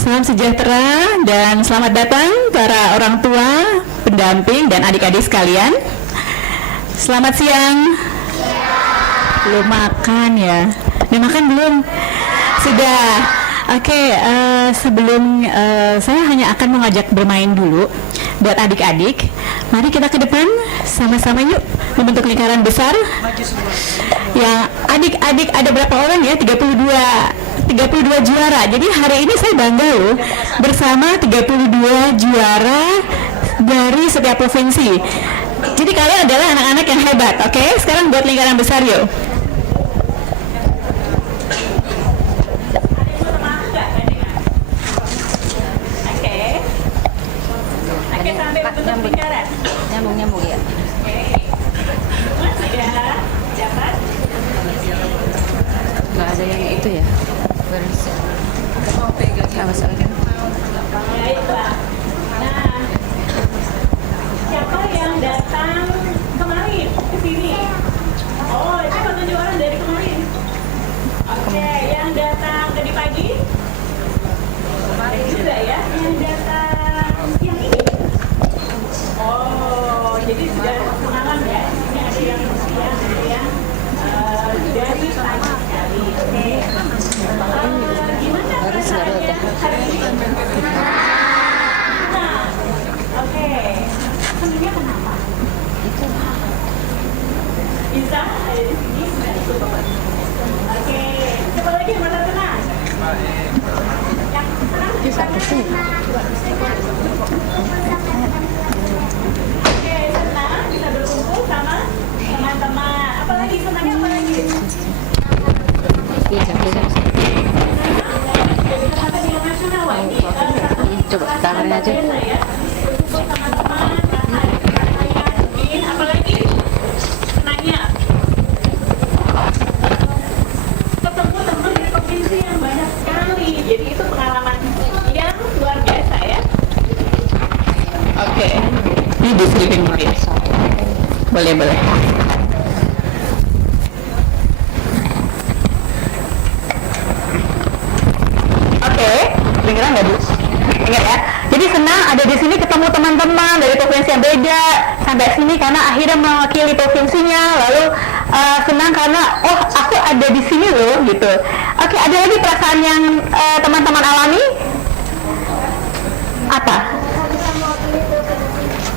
Salam sejahtera dan selamat datang para orang tua, pendamping, dan adik-adik sekalian. Selamat siang. Belum makan ya? Udah makan belum? Sudah. Oke, sebelum saya hanya akan mengajak bermain dulu buat adik-adik. Mari kita ke depan sama-sama yuk membentuk lingkaran besar. Ya, adik-adik ada berapa orang ya? 32 juara. Jadi hari ini saya bangga loh bersama 32 juara dari setiap provinsi. Jadi kalian adalah anak-anak yang hebat. Oke, sekarang buat lingkaran besar yuk. Oke, sampai bentuk lingkaran. Nyambung ya. Oke. Sudah dapat? Nggak ada yang itu ya. Mau pegang apa soalnya? Baiklah. Nah, siapa yang datang kemarin ke sini? Oh, siapa 7 orang dari kemarin? Oke, yang datang tadi pagi? Kemarin juga ya. Yang datang siang ini? Oh, jadi sudah pengalaman ya. Ini ada yang siang, ada yang dari pagi sekali. Oke. Gimana perasaannya hari ini? Nah, oke. Senangnya kenapa? Itu bisa ada di sini. Oke. Coba lagi yang merasa tenang. Yang tenang. Oke, senang bisa berkumpul sama teman-teman. Apalagi senangnya apa lagi? Coba tangannya aja. Apalagi senangnya ketemu teman dari provinsi yang banyak sekali. Jadi itu pengalaman yang luar biasa ya. Oke, ini diselipin dulu ya. Boleh. Dengeran nggak Bu? Dengar ya. Jadi senang ada di sini ketemu teman-teman dari provinsi yang beda sampai sini karena akhirnya mewakili provinsinya. Lalu senang karena aku ada di sini loh gitu. Oke, ada lagi perasaan yang teman-teman alami? Apa?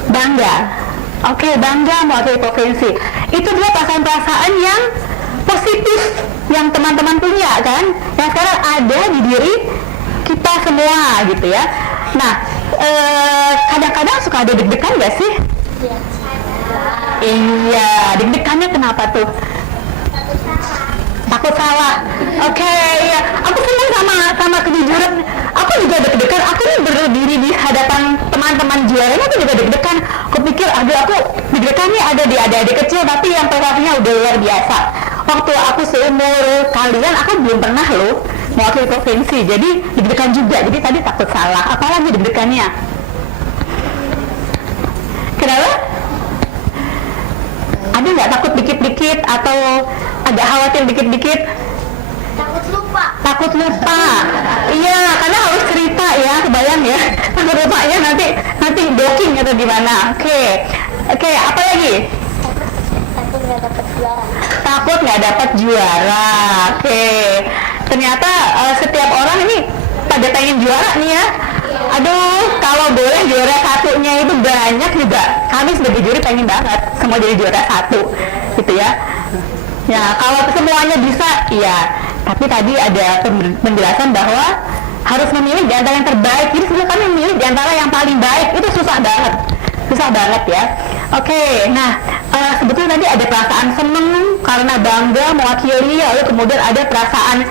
Bangga. Oke, bangga mewakili provinsi. Itu dia perasaan-perasaan yang positif yang teman-teman punya kan? Yang sekarang ada di diri kita semua gitu ya. Nah, kadang-kadang suka ada deg-degan gak sih? Iya, deg-degannya kenapa tuh? Takut salah. Oke, ya. Aku senang sama kejujuran. Aku juga deg-degan. Aku nih berdiri di hadapan teman-teman juaranya, aku juga deg-degan. Aku pikir, aku deg-degannya ada di adik-adik kecil, tapi yang prestasinya udah luar biasa. Waktu aku seumur kalian, aku belum pernah loh mewakili provinsi, jadi deg-degan juga. Jadi tadi takut salah. Apalagi deg-degannya? Kenapa? Ada nggak takut dikit-dikit atau agak khawatir dikit-dikit? Takut lupa. Iya, karena harus cerita ya, kebayang ya. Takut lupa ya nanti blocking atau gimana? Oke, apa lagi? Takut nggak dapat juara. Oke. Ternyata setiap orang ini pada pengen juara nih ya. Aduh, kalau boleh juara satunya itu banyak juga. Kami sebagai juri pengen banget semua jadi juara satu, gitu ya. Ya, kalau semuanya bisa, iya. Tapi tadi ada penjelasan bahwa harus memilih di antara yang terbaik. Jadi sebenarnya kami memilih di antara yang paling baik itu susah banget ya. Oke, nah sebetulnya tadi ada perasaan seneng karena bangga mewakili, lalu kemudian ada perasaan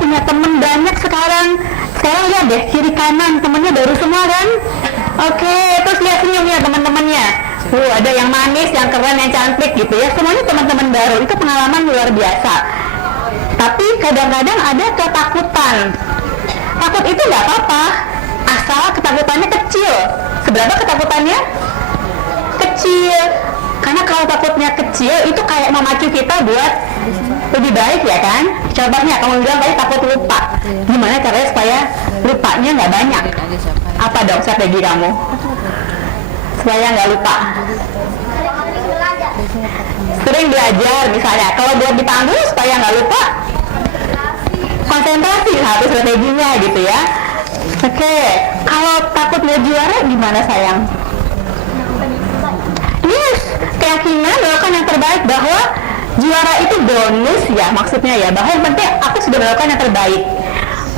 punya temen banyak sekarang lihat deh kiri kanan temennya baru semua kan. Oke, terus lihat senyumnya teman-temannya, ada yang manis, yang keren, yang cantik gitu ya, semuanya teman-teman baru. Itu pengalaman luar biasa. Tapi kadang-kadang ada ketakutan. Takut itu nggak apa-apa asal ketakutannya kecil. Seberapa ketakutannya? Kecil. Karena kalau takutnya kecil itu kayak memacu kita buat lebih baik ya kan. Contohnya kamu bilang tadi takut lupa. Gimana caranya supaya lupanya nggak banyak? Aja siapa ya? Apa dong strategi kamu supaya nggak lupa? Sering belajar misalnya. Kalau buat di panggung supaya nggak lupa, konsentrasi satu strateginya gitu ya. Oke, kalau takut nggak juara gimana sayang? Yes, keyakinan melakukan yang terbaik, bahwa juara itu bonus ya, maksudnya ya, bahwa yang penting aku sudah melakukan yang terbaik.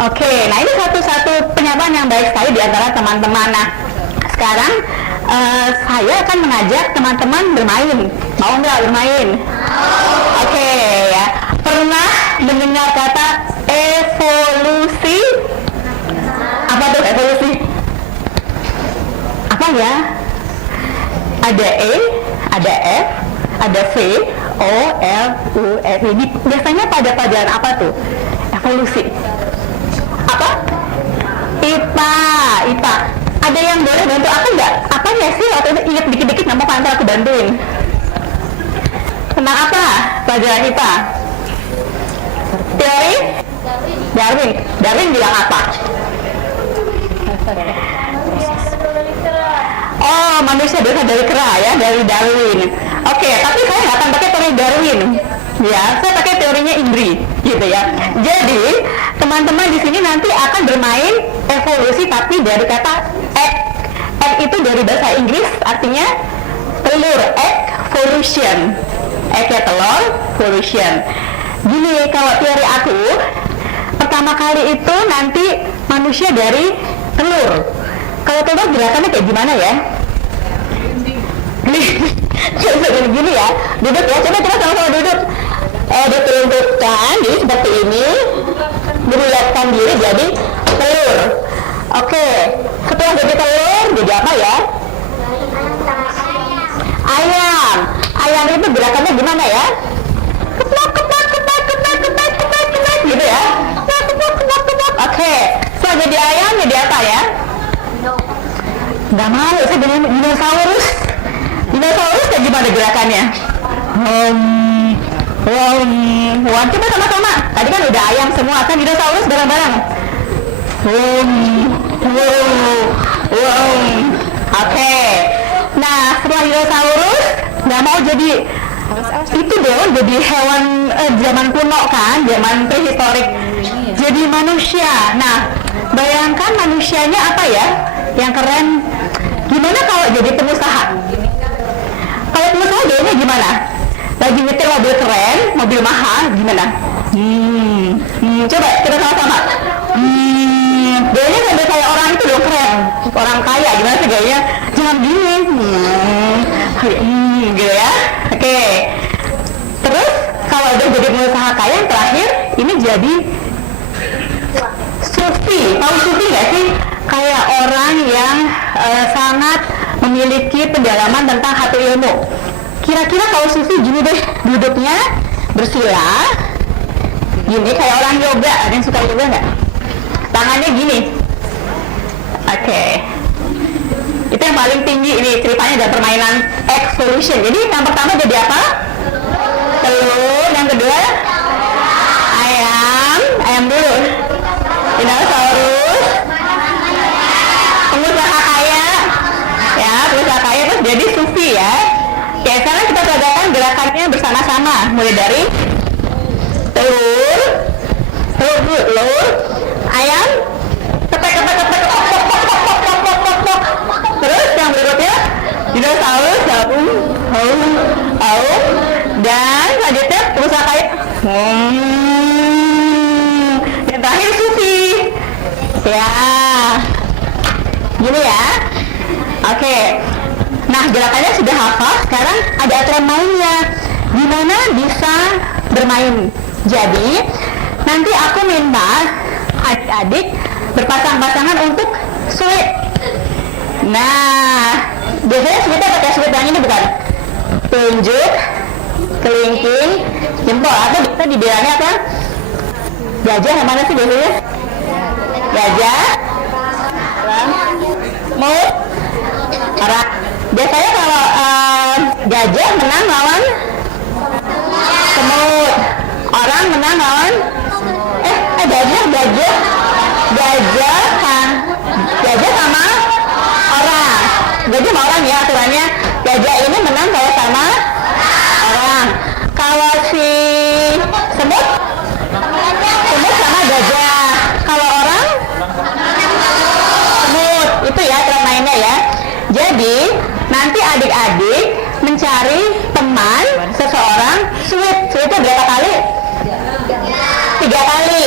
Oke, nah ini satu-satu penyampaian yang baik sekali di antara teman-teman. Nah, sekarang saya akan mengajak teman-teman bermain. Mau nggak bermain? Oke ya. Pernah mendengar kata evolusi? Apa tuh evolusi? Apa ya? Ada E, ada F, ada V, O, L, U, S. Ini biasanya pada pelajaran apa tuh? Evolusi. Apa? IPA, IPA. Ada yang boleh bantu aku nggak? Apa ya sih waktu itu ingat dikit-dikit, nggak mau nanti aku bantuin. Tentang apa pelajaran IPA? Teori? Darwin. Darwin bilang apa? Oh, manusia berasal dari kera ya, dari Darwin. Oke, tapi saya nggak akan pakai teori Darwin. Ya, saya pakai teorinya Indri, gitu ya. Jadi, teman-teman di sini nanti akan bermain evolusi, tapi dari kata egg. Egg itu dari bahasa Inggris, artinya telur. Evolution. Egg-nya telur, evolution. Gini, kalau teori aku, pertama kali itu nanti manusia dari telur. Kalau telur gerakannya kayak gimana ya? Coba gini ya, duduk ya, coba kita sama-sama duduk. Ditunjukkan, jadi seperti ini, dibulatkan diri jadi telur. Oke, setelah jadi telur, jadi apa ya? Ayam. Ayam itu gerakannya gimana ya? Kepak, kepak, kepak, kepak, kepak, kepak, kepak, gitu ya? Kepak, kepak, kepak, kepak. Oke, setelah jadi ayam, jadi apa ya? Nggak mau, saya jadi dinosaurus. Dinosaurus kayak gimana gerakannya? Wah, coba sama-sama. Tadi kan udah ayam semua, kan dinosaurus bareng-bareng. Oke. Nah, setelah dinosaurus, nggak mau jadi itu dong, jadi hewan zaman kuno kan, zaman prehistorik. Jadi manusia. Nah, bayangkan manusianya apa ya? Yang keren. Gimana kalau jadi pengusaha? Kalau pengusaha jadinya gimana? Lagi nyetir mobil keren, mobil mahal, gimana? Coba kita sama-sama. Gayanya sampai kayak orang itu dong keren, orang kaya, gimana sih gayanya? Jangan gini. Gitu ya. Oke. Terus kalau udah jadi pengusaha kaya, yang terakhir ini jadi sufi. Tahu sufi nggak sih? Kayak orang yang sangat memiliki pendalaman tentang hati ilmu. Kira-kira kalau sufi gini deh, duduknya bersila, gini kayak orang yoga. Ada yang suka yoga nggak? Tangannya gini. Oke. Itu yang paling tinggi ini ceritanya dalam permainan evolution. Jadi yang pertama jadi apa? Telur. Yang kedua ayam. Ayam dulu. Dinosaurus. Pengusaha kaya. Ya, pengusaha kaya terus jadi sufi ya. Oke, sekarang kita pelajarkan gerakannya bersama-sama. Mulai dari telur. Telur. Ayam. Ketek. Terus yang berikutnya dinosaurus, dan selanjutnya pengusaha kaya. Yang terakhir sufi. Ya, gini ya. Oke. Nah, gerakannya sudah hafal. Sekarang ada aturan mainnya. Gimana bisa bermain? Jadi nanti aku minta adik-adik berpasang-pasangan untuk sweep. Nah, biasanya sweepnya pakai sweep yang ini bukan? Tunjuk, kelingking, jempol. Atau bisa dibilangnya apa? Gajah yang mana sih biasanya? Gajah, mut, orang. Biasanya kalau gajah menang lawan semut, orang menang lawan gajah, gajah sama orang. Gajah sama orang ya aturannya. Gajah ini menang kalau sama orang. Kalau si semut sama gajah. Kalau orang semut. Itu ya cara mainnya ya. Jadi nanti adik-adik mencari teman seseorang sweet. Sweetnya berapa kali? 3 kali.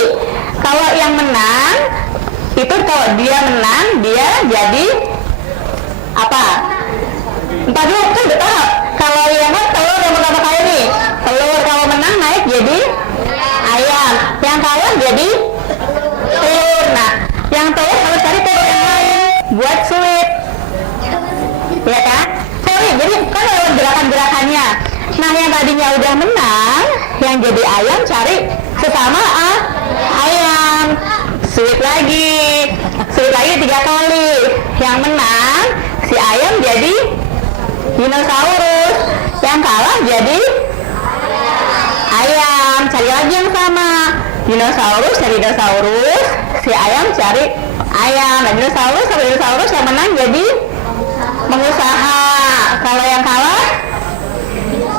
Kalau yang menang itu, kalau dia menang dia jadi apa? Entah dulu kan bertahap. Kalau yang telur yang pertama kali nih, telur kalau menang naik jadi ayam. Yang kalah jadi telur. Nah, yang telur harus cari telur yang lain buat sweet. Ya kan? Sorry, jadi kan lewat gerakan-gerakannya. Nah, yang tadinya udah menang, yang jadi ayam cari sesama ayam. Sweet lagi 3 kali. Yang menang si ayam jadi dinosaurus, yang kalah jadi ayam. Cari lagi yang sama, dinosaurus cari dinosaurus, si ayam cari ayam. Nah, dinosaurus sama dinosaurus yang menang jadi pengusaha. Kalau yang kalah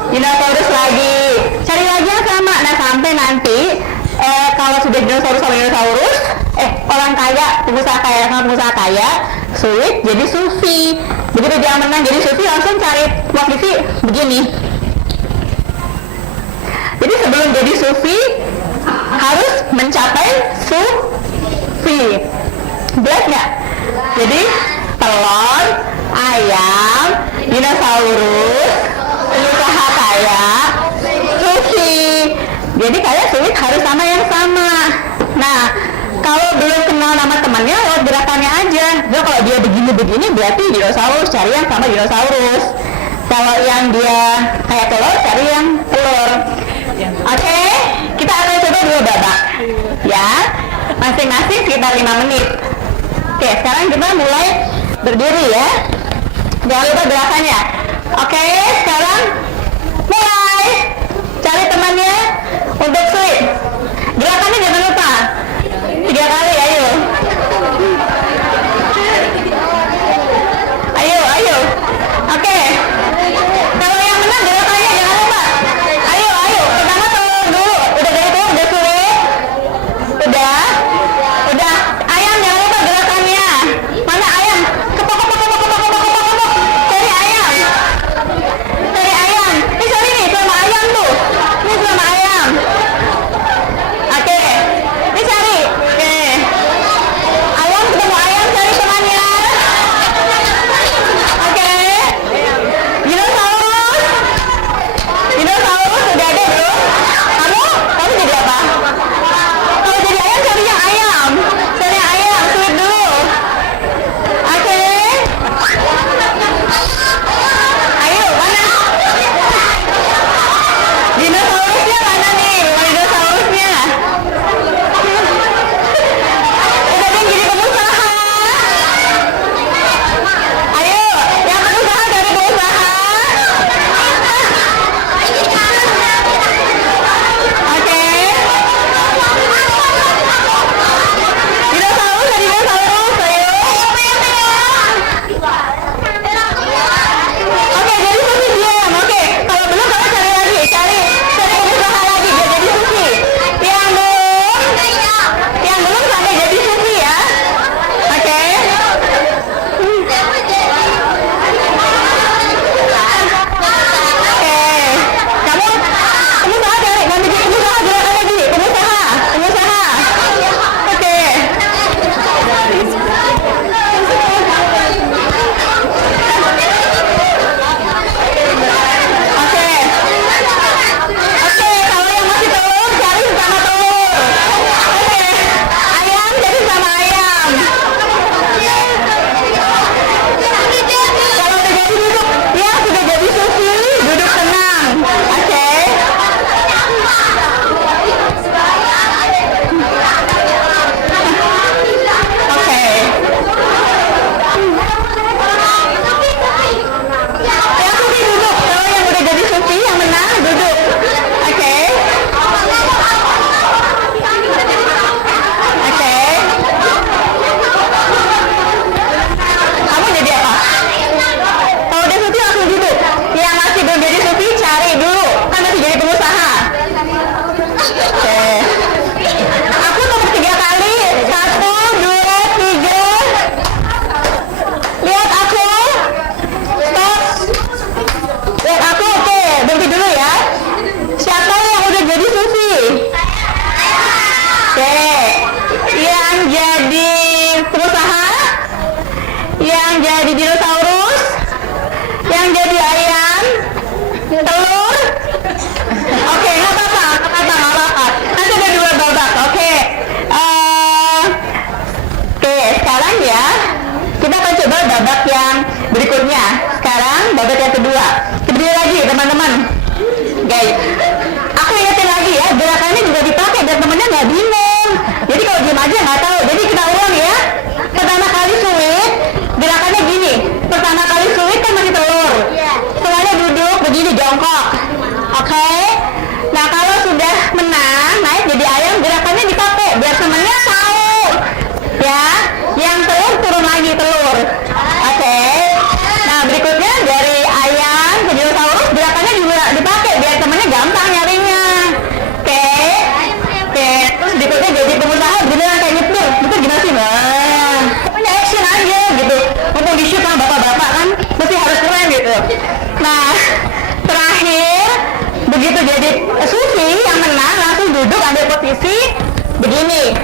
dinosaurus lagi, cari lagi yang sama. Nah, sampai nanti kalau sudah dinosaurus sama dinosaurus, orang kaya, pengusaha kaya sama pengusaha kaya, sulit jadi Sufi. Begitu dia menang jadi Sufi, langsung cari posisi begini. Jadi sebelum jadi Sufi harus mencapai Sufi. Berat nggak? Jadi telur, ayam, dinosaurus, pengusaha kaya, Sufi. Jadi kayak sulit harus sama yang sama. Nah, kalau belum kenal nama temannya, lewat gerakannya aja. Jadi kalau dia begini-begini berarti dinosaurus, cari yang sama dinosaurus. Kalau yang dia kayak telur, cari yang telur. Oke, kita akan coba 2 babak. Ya, masing-masing sekitar 5 menit. Oke, sekarang kita mulai berdiri ya. Jangan lupa gerakannya. Oke, sekarang mulai. Cari temannya untuk sweet. Gerakannya jangan lupa 3 kali, ayo. Ayo. Oke. Kalau yang menang gerakannya jangan lupa. Ayo. Pertama telur dulu. Udah dari telur, udah sweet. Udah. Ayam jangan lupa gerakannya. Mana ayam? Kepok. Cari ayam. Sorry nih, sama ayam tuh. Ini sama ayam. Oke. Ini cari. Oke. ya. Kita akan coba babak yang berikutnya. Sekarang babak yang kedua. Berdiri lagi teman-teman. Guys, aku ingetin lagi ya, gerakannya juga dipakai biar temennya nggak bingung. Jadi kalau diem aja nggak tahu. Jadi kita ulang ya. Pertama kali suit, gerakannya gini. Pertama kali suit kan masih telur. Setelahnya duduk begini jongkok. Oke. Nah kalau sudah menang, naik jadi ayam, gerakannya dipakai biar temennya tahu. Ya, yang telur turun lagi telur. Oke. Nah berikutnya dari ayam ke dinosaurus, gerakannya juga dipakai biar temennya gampang nyarinya. Oke. Oke. Terus berikutnya jadi pengusaha beneran kayak nyetir. Nyetir gimana sih bang? Pokoknya action aja gitu. Untuk di shoot sama bapak-bapak kan mesti harus keren gitu. Nah terakhir begitu jadi Susi yang menang langsung duduk ambil posisi begini.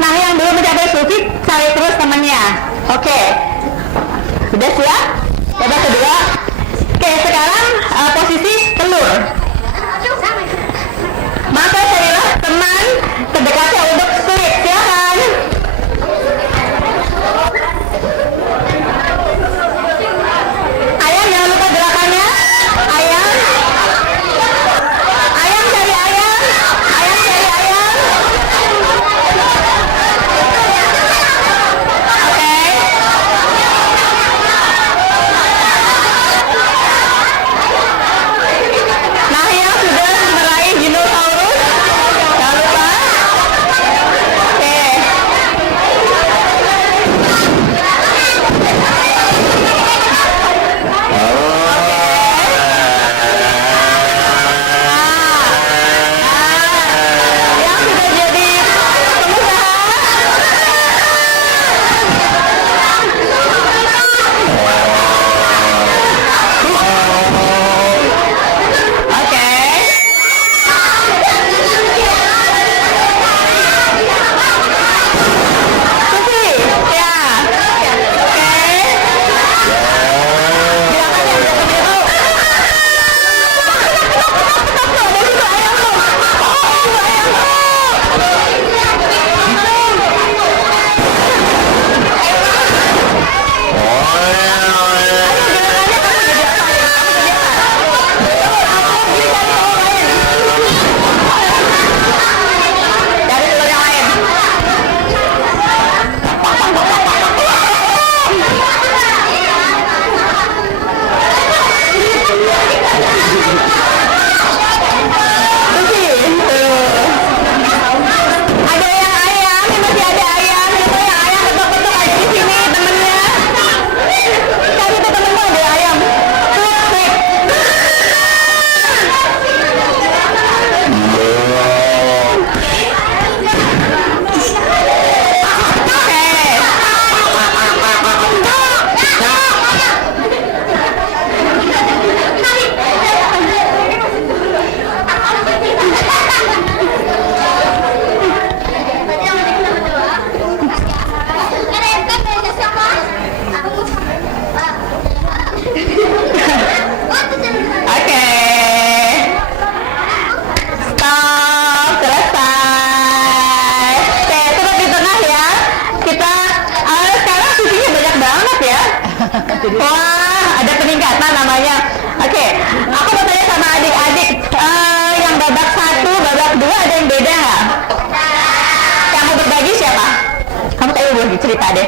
Nah yang belum mencapai Susi cari terus temennya. Oke. Udah siap? Babak kedua. Oke sekarang posisi telur. Maka carilah teman terdekatnya untuk sulit. Silakan. Ayam jangan lupa gerakannya. Ayam. Ayam cari ayam. Ayam cari ayam. Oke. Nah yang sudah meraih dinosaurus, jangan lupa. Oke. Yang sudah jadi pengusaha. Oke. Susi, ya. Oke. Gerakannya tahu. Dari telur yang lain. Susi, ada yang ayam, ini masih ada ayam, itu yang ayam ketok-ketok aja di sini temennya. Cari tuh temenmu ada ayam. Klik. Oke. Stop, selesai. Oke, tetap di tengah ya. Kita sekarang susinya banyak banget ya. Wah, ada peningkatan namanya. Oke, aku mau tanya sama adik-adik, yang babak 1, babak 2 ada yang beda nggak? Yang mau berbagi siapa? Kamu kayak berbagi cerita deh.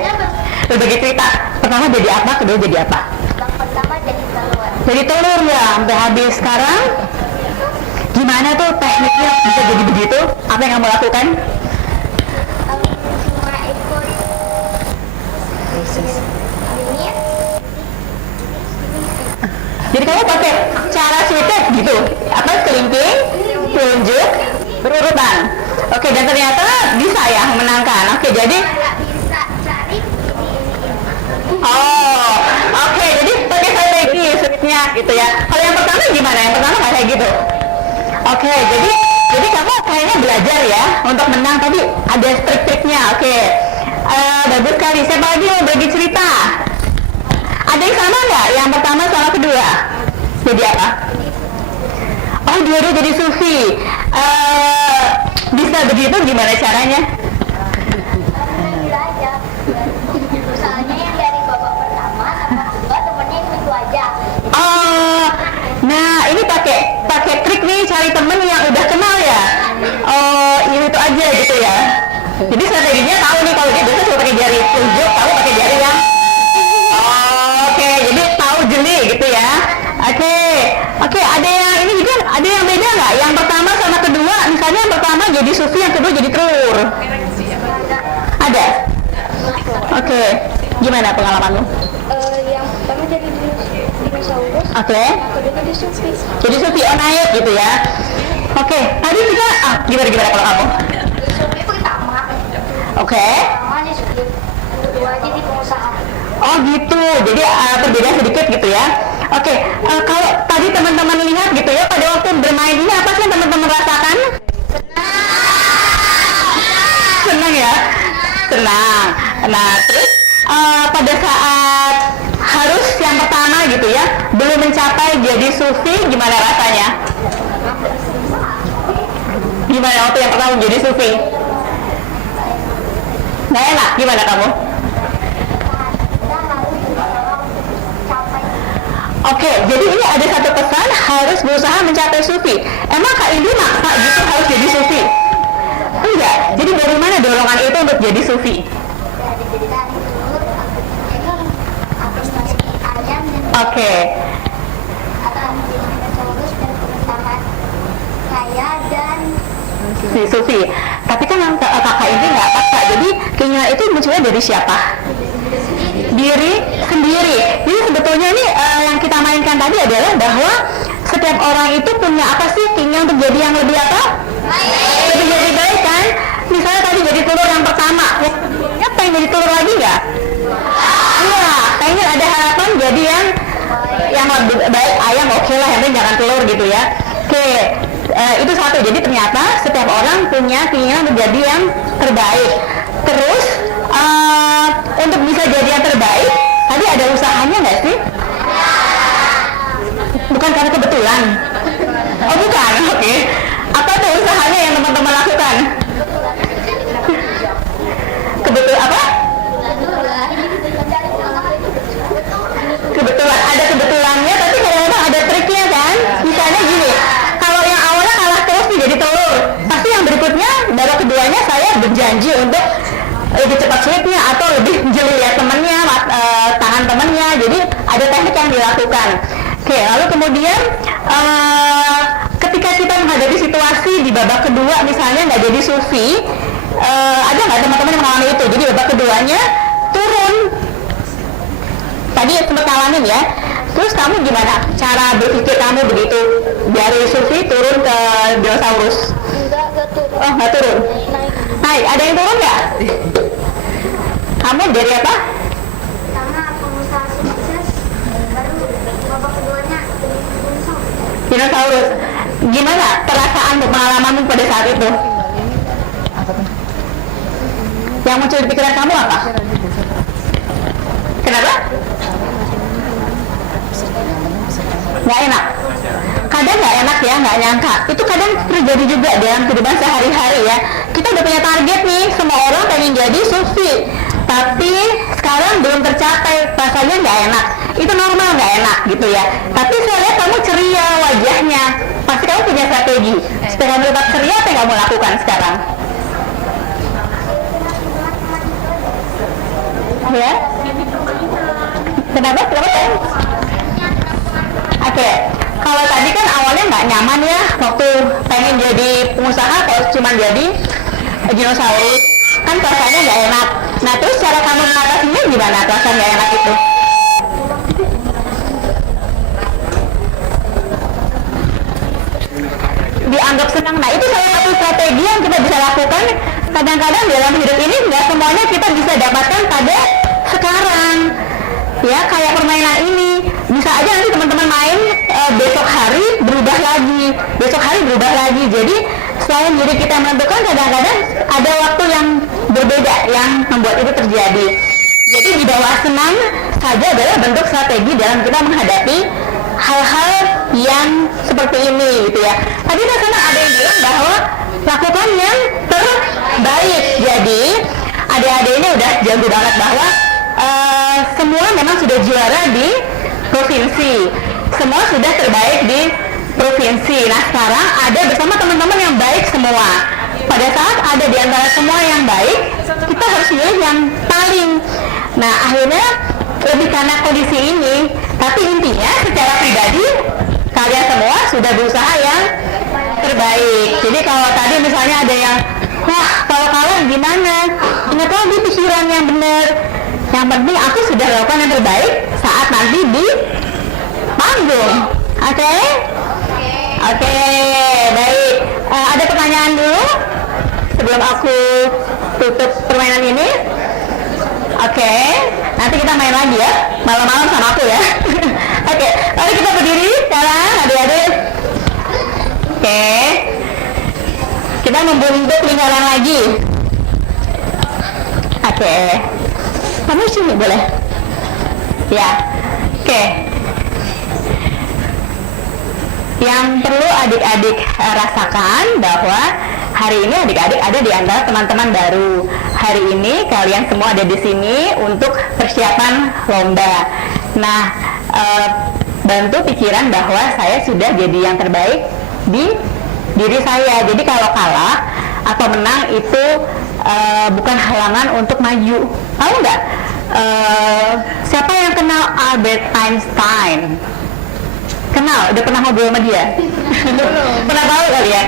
Berbagi cerita. Pertama jadi apa, kedua jadi apa? Jadi telur ya, sampai habis. Sekarang gimana tuh tekniknya bisa jadi begitu? Apa yang kamu lakukan? Jadi kamu pakai cara sweetet gitu, apa kelingking, telunjuk, berurutan. Oke, dan ternyata bisa ya menangkan. Oke, jadi oh, oke, jadi pakai strategi sweetnya gitu ya. Kalau yang pertama gimana? Yang pertama nggak kayak gitu. Oke, jadi kamu kayaknya belajar ya untuk menang tadi ada trik-triknya. Oke, bagus sekali. Siapa lagi mau bagi cerita? Ada yang sama nggak? Yang pertama sama kedua? Jadi apa? Oh, dua-dua jadi Susi. Bisa begitu gimana caranya? trik nih cari temen yang udah kenal ya. Oh, ini tuh aja gitu ya. Jadi strateginya tahu nih kalau dia biasa cuma pakai jari telunjuk, tahu pakai jari yang oke, jadi tahu jeli gitu ya. Oke, ada yang ini juga, ada yang beda nggak? Yang pertama sama kedua, misalnya yang pertama jadi sufi, yang kedua jadi telur. Ada. Oke, gimana pengalamanmu? Yang pertama jadi dinosaurus, Oke, yang kedua jadi sufi. jadi sufi on naik gitu ya. Oke, tadi kita gimana kalau kamu? Sufi pertama, Oke. pertama jadi sufi, yang kedua jadi pengusaha. Oh gitu, jadi perbedaan sedikit gitu ya. Oke, kalau tadi teman-teman lihat gitu ya, pada waktu bermain ini apa sih yang teman-teman rasakan? Senang ya? Senang. Nah, terus pada saat harus yang pertama gitu ya, belum mencapai jadi sufi, gimana rasanya? Gimana waktu yang pertama jadi sufi? Nggak enak, gimana kamu? Oke, jadi ini ada satu pesan harus berusaha mencapai sufi. Emang Kak Indi maksa gitu harus jadi sufi? Enggak. Jadi dari mana dorongan itu untuk jadi sufi? Oke. Si sufi. Tapi kan yang Kakak Indi nggak paksa. Jadi keinginan itu munculnya dari siapa? Diri sendiri. Jadi sebetulnya ini yang kita mainkan tadi adalah bahwa setiap orang itu punya apa sih keinginan untuk jadi yang lebih apa? Lebih jadi baik kan? Misalnya tadi jadi telur yang pertama, ya pengen jadi telur lagi nggak? Iya, pengen ada harapan jadi yang lebih baik. Ayam oke lah, yang penting jangan telur gitu ya. Oke, itu satu. Jadi ternyata setiap orang punya keinginan untuk jadi yang terbaik. Terus untuk bisa jadi yang terbaik, tadi ada usahanya nggak sih? Bukan karena kebetulan. Oh bukan, oke. Apa tuh usahanya yang teman-teman lakukan? Kebetulan apa? Kebetulan, ada kebetulannya, tapi kadang-kadang ada triknya kan? Misalnya gini, kalau yang awalnya kalah terus nih jadi telur, pasti yang berikutnya, baru keduanya saya berjanji untuk lebih cepat sulitnya atau lebih jeli lihat temannya, tangan temannya. Jadi ada teknik yang dilakukan. Oke, lalu kemudian ketika kita menghadapi situasi di babak kedua misalnya nggak jadi sufi, ada nggak teman-teman yang mengalami itu? Jadi babak keduanya turun. Tadi sempat ngalamin ya. Terus kamu gimana? Cara berpikir kamu begitu dari sufi turun ke dinosaurus? Enggak turun. Oh, nggak turun. Naik. Ada yang turun nggak? Kamu dari apa? Pertama pengusaha sukses, baru babak keduanya jadi dinosaurus. Dinosaurus. Gimana perasaan pengalamanmu pada saat itu? Yang muncul di pikiran kamu apa? Kenapa? Nggak enak. Kadang nggak enak ya, nggak nyangka. Itu kadang terjadi juga dalam kehidupan sehari-hari ya. Kita udah punya target nih, semua orang pengen jadi sufi. Tapi sekarang belum tercapai, rasanya nggak enak. Itu normal nggak enak gitu ya. Tapi saya lihat kamu ceria wajahnya. Pasti kamu punya strategi. Supaya kamu tetap ceria, apa yang kamu lakukan sekarang? Ya? Kenapa? Kan? Oke. Kalau tadi kan awalnya nggak nyaman ya, waktu pengen jadi pengusaha, kalau cuma jadi dinosaurus, kan perasaannya nggak enak. Nah terus cara kamu mengatasinya gimana perasaan nggak enak itu? Dianggap senang. Nah itu salah satu strategi yang kita bisa lakukan. Kadang-kadang dalam hidup ini nggak semuanya kita bisa dapatkan pada sekarang. Ya kayak permainan ini, bisa aja nanti teman-teman main besok hari berubah lagi. Jadi selain diri kita menentukan, kadang-kadang ada waktu yang berbeda yang membuat itu terjadi. Jadi di bawah senang saja adalah bentuk strategi dalam kita menghadapi hal-hal yang seperti ini gitu ya. Tadi karena ada yang bilang bahwa lakukan yang terbaik. Jadi adik-adik ini udah jago banget bahwa semua memang sudah juara di provinsi, semua sudah terbaik di provinsi. Nah sekarang ada bersama teman-teman yang baik semua. Pada saat ada di antara semua yang baik, kita harus pilih yang paling. Nah akhirnya lebih karena kondisi ini, tapi intinya secara pribadi kalian semua sudah berusaha yang terbaik. Jadi kalau tadi misalnya ada yang, wah kalau kalah gimana? Ingat lagi pikiran yang benar. Yang penting aku sudah lakukan yang terbaik saat nanti di panggung. Oke? Oke, baik. Ada pertanyaan dulu sebelum aku tutup permainan ini? Oke, nanti kita main lagi ya, malam-malam sama aku ya. Oke, mari kita berdiri sekarang adik-adik. Oke, kita membentuk lingkaran lagi. Oke, kamu sini boleh? Ya, oke. Yang perlu adik-adik rasakan bahwa hari ini adik-adik ada di antara teman-teman baru. Hari ini kalian semua ada di sini untuk persiapan lomba. Nah, bantu pikiran bahwa saya sudah jadi yang terbaik di diri saya. Jadi kalau kalah atau menang itu bukan halangan untuk maju. Tahu nggak? Siapa yang kenal Albert Einstein? Kenal? Udah pernah ngobrol sama dia? Pernah tahu kali ya?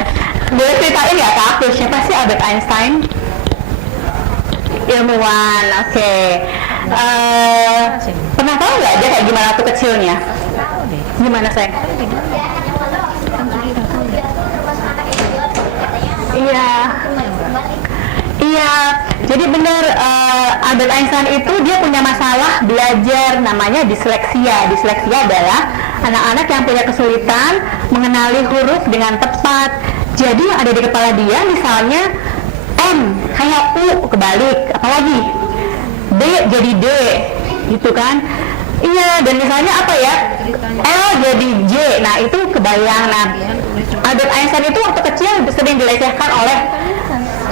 Boleh ceritain nggak ke aku, siapa sih Albert Einstein? Ilmuwan, oke. Pernah tahu nggak dia kayak gimana waktu kecilnya? Gimana sayang? Iya. Iya, jadi benar Albert Einstein itu dia punya masalah belajar namanya disleksia. Disleksia adalah anak-anak yang punya kesulitan mengenali huruf dengan tepat. Jadi yang ada di kepala dia misalnya M kayak U kebalik, apalagi D jadi D, gitu kan? Iya, dan misalnya apa ya? L jadi J, nah itu kebayang. Nah, Albert Einstein itu waktu kecil sering dilecehkan oleh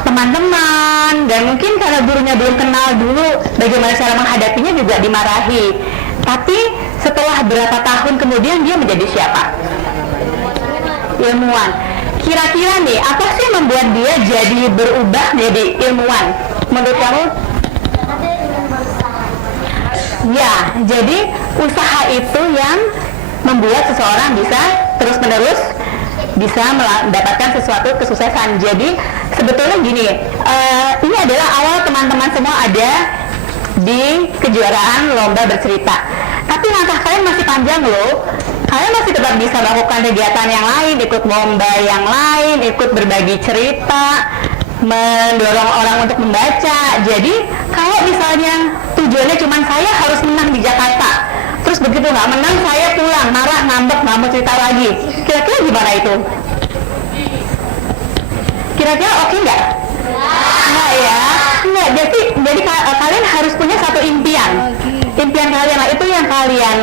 teman-teman dan mungkin karena gurunya belum kenal dulu bagaimana cara menghadapinya juga dimarahi. Tapi setelah berapa tahun kemudian dia menjadi siapa? Ilmuwan. Kira-kira nih apa sih yang membuat dia jadi berubah menjadi ilmuwan? Menurut kamu? Ya, jadi usaha itu yang membuat seseorang bisa terus-menerus bisa mendapatkan sesuatu kesuksesan. Jadi sebetulnya gini, ini adalah awal teman-teman semua ada di kejuaraan lomba bercerita. Tapi langkah kalian masih panjang loh. Kalian masih tetap bisa melakukan kegiatan yang lain, ikut lomba yang lain, ikut berbagi cerita, mendorong orang untuk membaca. Jadi kalau misalnya tujuannya cuma saya harus menang di Jakarta, terus begitu nggak menang saya pulang marah, ngambek, nggak mau cerita lagi, kira-kira gimana itu? Kira-kira oke nggak? Nggak ya? Nggak. Jadi kalian harus punya satu impian. Impian kalian lah itu yang kalian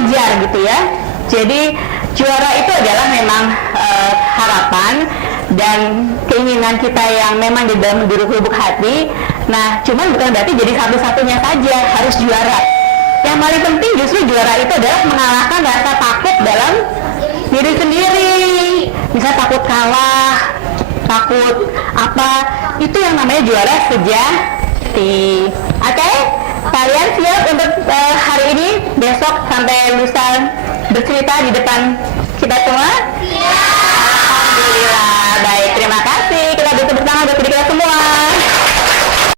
kejar gitu ya. Jadi juara itu adalah memang harapan dan keinginan kita yang memang di dalam lubuk hati. Nah, cuman bukan berarti jadi satu-satunya saja harus juara. Yang paling penting justru juara itu adalah mengalahkan rasa takut dalam diri sendiri. Bisa takut kalah, takut apa, itu yang namanya juara sejati. Oke? Kalian siap untuk hari ini, besok sampai lusa bercerita di depan kita semua? Alhamdulillah.